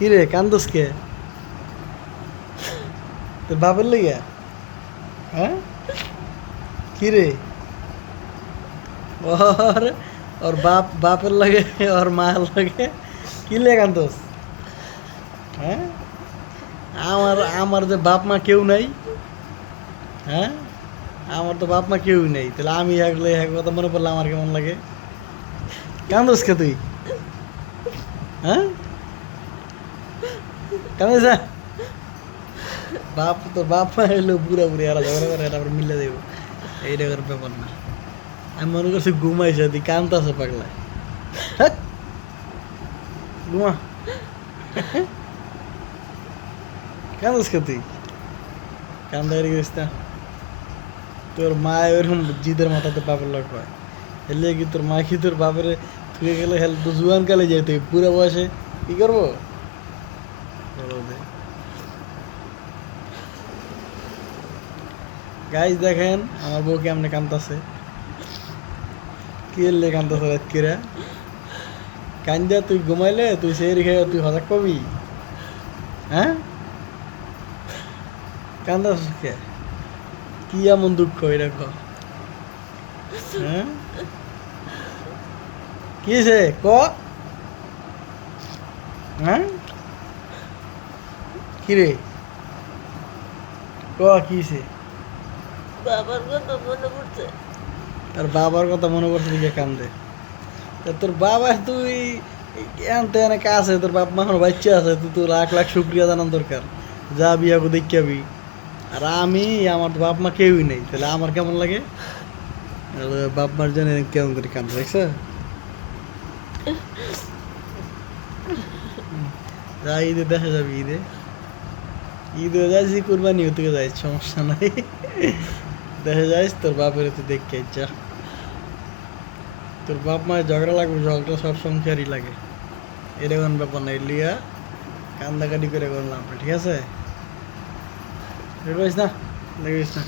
কি রে কান্দোস কে? তোর বাপের লেগে? হ্যাঁ কি রে? ওর ওর বাপের লাগে, ওর মার লাগে, কি লে কান্দোস? হ্যাঁ আমার আমার যে বাপ মা কেউ নাই। হ্যাঁ আমার তো বাপ মা কেউ নেই, তাহলে আমি থাকলে এক কথা মনে পড়লে আমার কেমন লাগে? কান্দোস কে তুই? হ্যাঁ কান্দিস না? তোর বাপ মা এলো পুরা পুরি এরা ঝগড়া করে, এরা আবার মিলে দেবো, এইটা করে ব্যাপার না। আমি মনে করছি ঘুমাইছে, তুই কান্দাছে পাগলায়। হ্যাঁ ঘুমা। কান্দিস কে তুই? কান্দা গেছিস না? তোর মা এরকম জিদের মাথাতে বাপের লোক হয়, এলে কি তোর মা কি তোর বাপের থুয়ে গেলে হেল তো জুয়ান কালে যেত, পুরো বয়সে কি করবো? গাইজ দেখেন আমার বউ কেমনে কান্দতেছে, কি এলে কান্দতেছে রাত কিরা কান্দা। তুই ঘুমাইলে তুই সেই রেখে তুই হজাক পাবি? হ্যাঁ কান্দাস কে? কি এমন দুঃখ এটা ক? হ্যাঁ কি হয়েছে ক? হ্যাঁ কি রে ক কি হয়েছে? বাবার কথা মনে পড়ছে। তার বাবার কথা মনে পড়ছে দিকে কান্দে? তা তোর বাবা তুই আনতে এনে আছে, তোর বাপ মা বাচ্চা আছে, তুই তো লাখ লাখ শুক্রিয়া জানান দরকার, যা বিয়াকে দেখাবি। আর আমি আমার বাপ মা কেউই নেই, তাহলে আমার কেমন লাগে? বাপ মার জন্য কেমন করে কান্দ দেখছে? যা ঈদে দেখা যাবি, ঈদে যাইছি, কুরবানি হতে যাই, সমস্যা নাই। দেখা যাইস তোর বাপের তুই দেখে যা। তোর বাপ মায়ের ঝগড়া লাগবে, ঝগড়া সব সংসারই লাগে, এটা কোন ব্যাপার না। লিয়া কান্দাকাটি করে করলাম, ঠিক আছে? দেখিস না, দেখিস না।